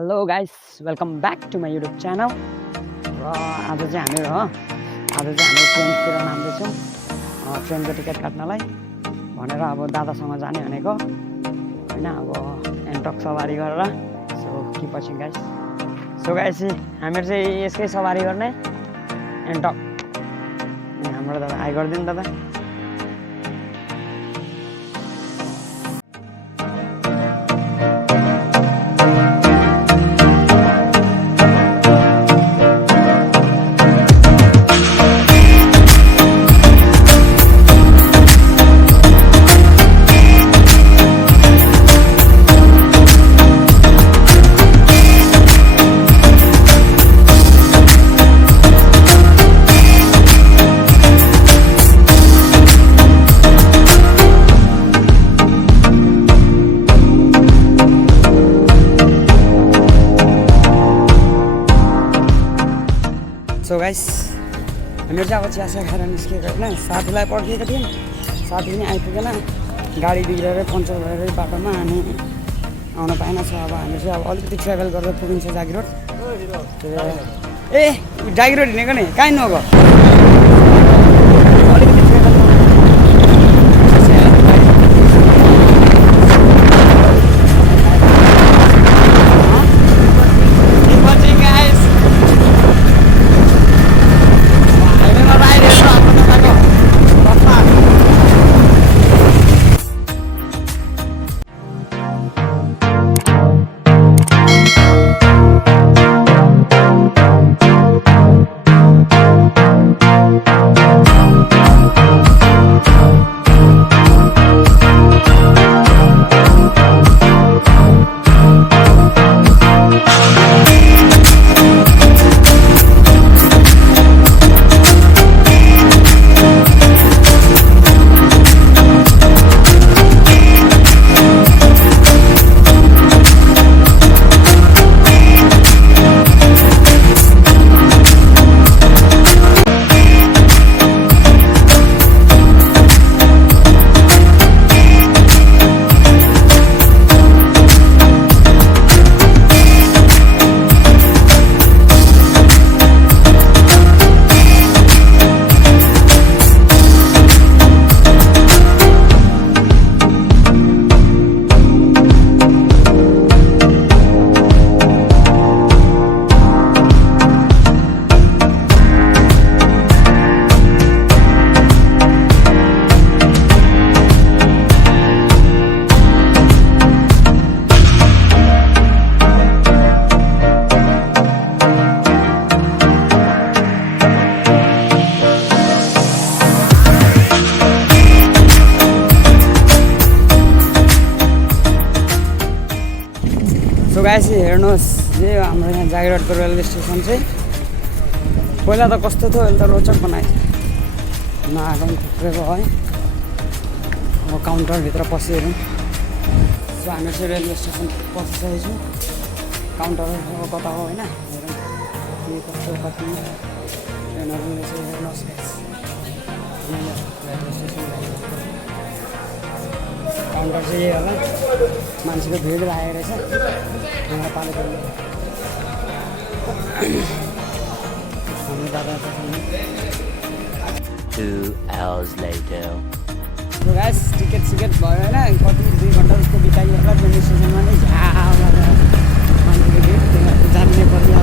Hello guys, welcome back to my YouTube channel. र आज चाहिँ हामी ट्रेनतिर नाम्दैछौँ ट्रेनको टिकट काट्नलाई भनेर। अब दादासँग जाने भनेको होइन, अब एन्टक सवारी गरेर। So keep watching guys. So guys, हामीहरू चाहिँ यसकै सवारी गर्ने एन्टक। हाम्रो दादा आइ गरिदिनु दादा। सो गाइस, हामीहरू चाहिँ अब चियासिया खाएर निस्केको होइन। साथीलाई पर्खेको थियौँ, साथी पनि आइपुगेन, गाडी बिग्रेर पङ्चर भएर बाटोमा अनि आउन पाएन। छ अब हामी चाहिँ अब अलिकति ट्राभल गरेर पुगिन्छ जागिरोड। ए जागिरोड हिँडेको नि कहीँ नगयो। अलिकति ट्राभल गाइस हेर्नुहोस्, यो हाम्रो यहाँ जागिरोडको रेलवे स्टेसन चाहिँ पहिला त कस्तो थियो, अहिले त रोचक बनायो। नआएको पनि थुप्रेको है। अब काउन्टरभित्र पसिहेरौँ। सो हामी चाहिँ रेलवे स्टेसन पसिसकेको छौँ। काउन्टर अब कता हो होइन, हेरौँ के कस्तो कति ट्रेनहरू चाहिँ हेर्नुहोस् गाइस। रेलवे स्टेसन काउन्टर चाहिँ यही होला। मान्छेको भिड लागेको रहेछ हाम्रो पालेको। हाम्रो दादा 2 hours later. गाइस, टिकट सिकेट भयो होइन, कति 2 घन्टा जस्तो बिताइयो होला ट्रेन स्टेसनमा नै। झाउ लागेर मान्छेको भिड जान्ने पर्यो।